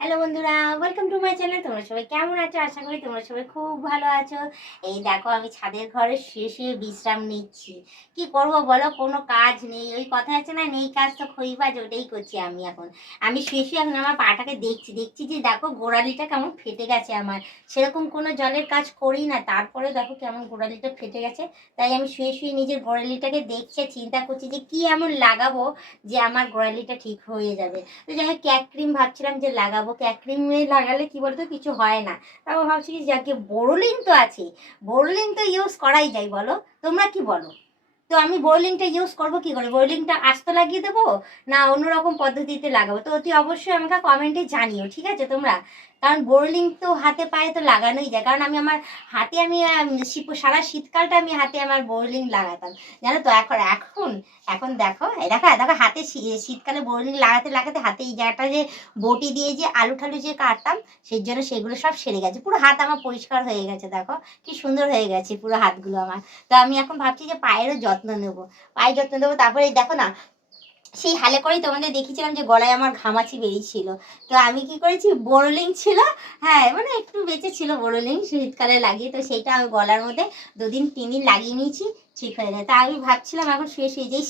Hello বন্ধুরা welcome to my channel তোমরা সবাই কেমন আছো? আশা করি তোমরা সবাই খুব ভালো আছো। এই দেখো, আমি ছাদের ঘরে শুয়ে শুয়ে বিশ্রাম নিচ্ছি। কি করব বলো? কোনো কাজ নেই। ওই কথা আছে না, নেই কাজ তো খইবাজ ওটাই করছি আমি এখন। আমি শুয়ে শুয়ে এখন আমার পাটাকে দেখছি। দেখছি যে দেখো, গোড়ালিটা কেমন ফেটে গেছে আমার। সেরকম কোনো জলের কাজ করি না। তারপরে দেখো কেমন গোড়ালিটা ফেটে গেছে। তাই আমি শুয়ে শুয়ে নিজের গোড়ালিটাকে দেখছি, চিন্তা করছি যে কি এমন লাগাবো যে আমার গোড়ালিটা ঠিক হয়ে যাবে। তো যাই হোক ক্যাক ক্রিম ভাবছিলাম যে লাগাবো ক্যাক ক্রিমে লাগালে কি বলতো, কিছু হয় না। তারপর ভাবছি কি, যাকে বোরোলিন তো আছে বোরোলিন তো ইউজ করাই যায়, বলো? তোমরা কি বলো? তো আমি বোরলিংটা ইউজ করব কি করে? বোরলিংটা আস্ত লাগিয়ে দেবো না অন্যরকম পদ্ধতিতে লাগাবো? তো অতি অবশ্যই আমাকে কমেন্টে জানিও, ঠিক আছে তোমরা? কারণ বোরলিং তো হাতে পায়ে তো লাগানোই যায়। কারণ আমি আমার হাতে আমি সারা শীতকালটা আমি হাতে আমার বোরলিং লাগাতাম। জানো তো, এখন এখন এখন দেখো দেখো দেখো হাতে শীতকালে বোরলিং লাগাতে লাগাতে হাতে এই জায়গাটা যে বটি দিয়ে যে আলু ঠালু যে কাটতাম, সেই জন্য সেগুলো সব সেরে গেছে। পুরো হাত আমার পরিষ্কার হয়ে গেছে, দেখো। কি সুন্দর হয়ে গেছে পুরো হাতগুলো আমার। তো আমি এখন ভাবছি যে পায়েরও যত্ন নেব। পায়ের যত্ন নেব, তারপরে দেখো না সেই হালে করেই তোমাদের দেখিয়েছিলাম যে গলায় আমার ঘামাচি বেরিয়েছিল। তো আমি কি করেছি? বড়লিং ছিল। হ্যাঁ মানে একটু বেঁচে ছিল বোরলিং, শীতকালে লাগিয়ে। তো সেইটা আমি গলার মধ্যে দুদিন তিন দিন লাগিয়ে নিয়েছি। ঠিক হয়ে যায় তা আমি ভাবছিলাম এখন শুয়ে শুয়ে যে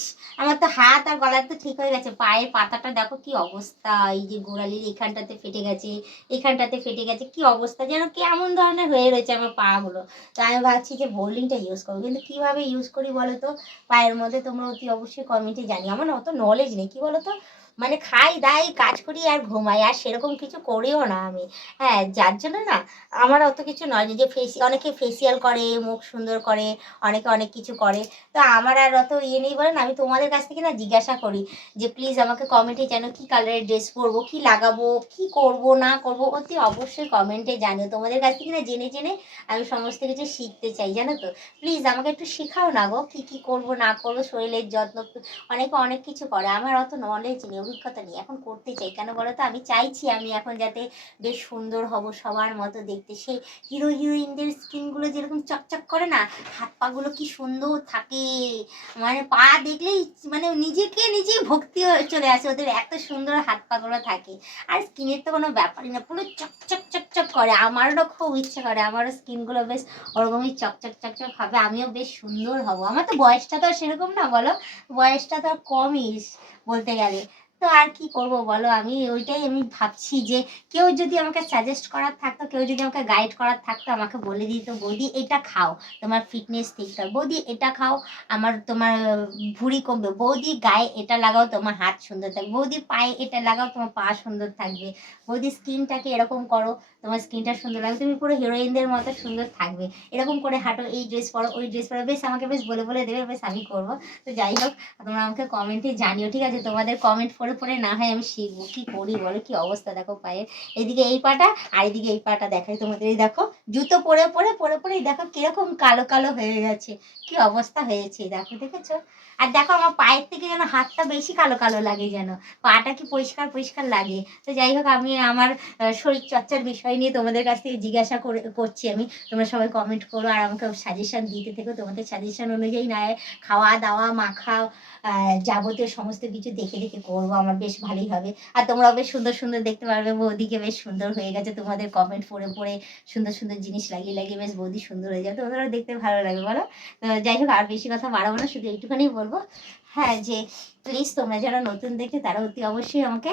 আমার তো হাত আর গলার তো ঠিক হয়ে গেছে। পায়ের পাতাটা দেখো কি অবস্থা। এই যে গোড়ালির এখানটাতে ফেটে গেছে, এখানটাতে ফেটে গেছে, কি অবস্থা যেন কেমন ধরনের হয়ে রয়েছে আমার পাগুলো। তা আমি ভাবছি যে বোল্ডিংটা ইউজ করব। কিন্তু কীভাবে ইউজ করি বলো তো? পায়ের মধ্যে তোমরা অতি অবশ্যই কমেন্টে জানি আমার অত নলেজ নেই। কি বলো তো? মানে খাই, দাই, কাজ করি আর ঘুমাই, আর সেরকম কিছু করিও না আমি। হ্যাঁ যার জন্য না আমার অত কিছু নয় যে ফেসি অনেকে ফেসিয়াল করে, মুখ সুন্দর করে, অনেকে অনেক কিছু করে। তো আমার আর অত ইয়ে নেই বলেন আমি তোমাদের কাছ থেকে না জিজ্ঞাসা করি যে প্লিজ আমাকে কমেন্টে যেন কি কালারের ড্রেস পরবো, কি লাগাবো, কি করব, না করব? অতি অবশ্যই কমেন্টে জানিও। তোমাদের কাছ থেকে না জেনে জেনে আমি সমস্ত কিছু শিখতে চাই, জানো তো? প্লিজ আমাকে একটু শেখাও না গো, কী কী করব, না করব, শরীরের যত্ন, অনেকে অনেক কিছু করে। আমার অত নলেজ নেই। অভিজ্ঞতা নেই এখন করতে চাই। কেন বলো তো? আমি চাইছি আমি এখন যাতে বেশ সুন্দর হব সবার মতো দেখতে। সেই হিরো হিরোইনদের স্কিনগুলো যেরকম চকচক করে না, হাত পাগুলো কি সুন্দর থাকে। মানে পা দেখলেই মানে নিজেকে নিজেই ভক্তি চলে আসে। ওদের এত সুন্দর হাত পাগুলো থাকে। আর স্কিনের তো কোনো ব্যাপারই না। পুরো চকচক চকচক করে, আমারও খুব ইচ্ছে করে, আমারও স্কিনগুলো বেশ ওরকমই চকচক চকচক হবে, আমিও বেশ সুন্দর হব। আমার তো বয়সটা তো সেরকম না বলো, বয়সটা তো কমই বলতে গেলে। তো আর কি করব বলো, আমি ওইটাই আমি ভাবছি যে কেউ যদি আমাকে সাজেস্ট করার থাকতো, কেউ যদি আমাকে গাইড করার থাকতো, আমাকে বলে দিত, বৌদি, এটা খাও, তোমার ফিটনেস ঠিক থাকবে বৌদি, এটা খাও, আমার তোমার ভুঁড়ি কমবে, বৌদি, গায়ে এটা লাগাও, তোমার হাত সুন্দর থাকবে, বৌদি, পায়ে এটা লাগাও, তোমার পা সুন্দর থাকবে, বৌদি স্কিনটাকে এরকম করো তোমার স্কিনটা সুন্দর লাগবে, তুমি পুরো হিরোইনদের মতো সুন্দর থাকবে। এরকম করে হাঁটো, এই ড্রেস পরো, ওই ড্রেস পরো। বেশ আমাকে বেশ বলে বলে দেবে, বেশ আমি করব। তো যাই হোক, তোমরা আমাকে কমেন্টে জানিও, ঠিক আছে? তোমাদের কমেন্ট পড়ে পড়ে না হয় আমি শিখব। কি করি বলো? কি অবস্থা? দেখো পায়ের এদিকে এই পাটা আর এদিকে এই পাটা দেখাই তোমাদের। এই দেখো, জুতো পরে পরে পরে পরে দেখো কীরকম কালো কালো হয়ে গেছে। কি অবস্থা হয়েছে, দেখো, দেখেছ? আর দেখো আমার পায়ের থেকে যেন হাতটা বেশি কালো কালো লাগে যেন। পাটা কি পরিষ্কার পরিষ্কার লাগে। তো যাই হোক, আমি আমার শরীর চর্চার বিষয় নিয়ে তোমাদের কাছ থেকে জিজ্ঞাসা করে, করছি আমি। তোমরা সবাই কমেন্ট করো আর আমাকে সাজেশন দিতে থেকো। তোমাদের সাজেশন অনুযায়ী না, খাওয়া দাওয়া, মাখা যাবতীয় সমস্ত কিছু দেখে দেখে করব। আমার বেশ ভালোই হবে। আর তোমরাও বেশ সুন্দর সুন্দর দেখতে পারবে। বৌদিকে বেশ সুন্দর হয়ে গেছে। তোমাদের কমেন্ট পড়ে পড়ে সুন্দর সুন্দর জিনিস লাগিয়ে লাগিয়ে বেশ বৌদি সুন্দর হয়ে যাবে। তোমাদেরও দেখতে ভালো লাগবে, বলো? যাই হোক, আর বেশি কথা বাড়াবো না, শুধু একটুখানি বলব। হ্যাঁ যে প্লিজ তোমরা যারা নতুন দেখে তারা অতি অবশ্যই আমাকে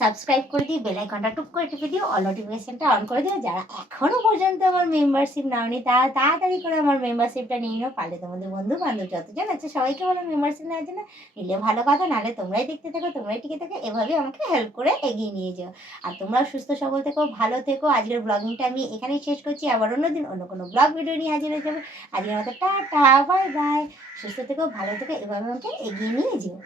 সাবস্ক্রাইব করে দিয়ে বেল আইকনটা টুক করে টিপে দিও অল নোটিফিকেশনটা অন করে দিও। যারা এখনও পর্যন্ত আমার মেম্বারশিপ নাও নাওনি, তারা তাড়াতাড়ি করে আমার মেম্বারশিপটা নিয়ে নিও। পারলে তোমাদের বন্ধু বান্ধব যতজন আছে, সবাইকে বলো মেম্বারশিপ নেওয়ার জন্য। নিলে ভালো কথা নাহলে তোমরাই দেখতে থাকো, তোমরাই টিকে থাকো এভাবে আমাকে হেল্প করে এগিয়ে নিয়ে যাও। আর তোমরাও সুস্থ, সবল থেকো, ভালো থেকো। আজকের ব্লগিংটা আমি এখানেই শেষ করছি। আবার অন্যদিন অন্য কোনো ব্লগ ভিডিও নিয়ে হাজির হয়ে যাবে। আজকের মতো টাটা বাই বাই সুস্থ থেকো, ভালো থেকো, এভাবে আমাকে এগিয়ে নিয়ে যেও।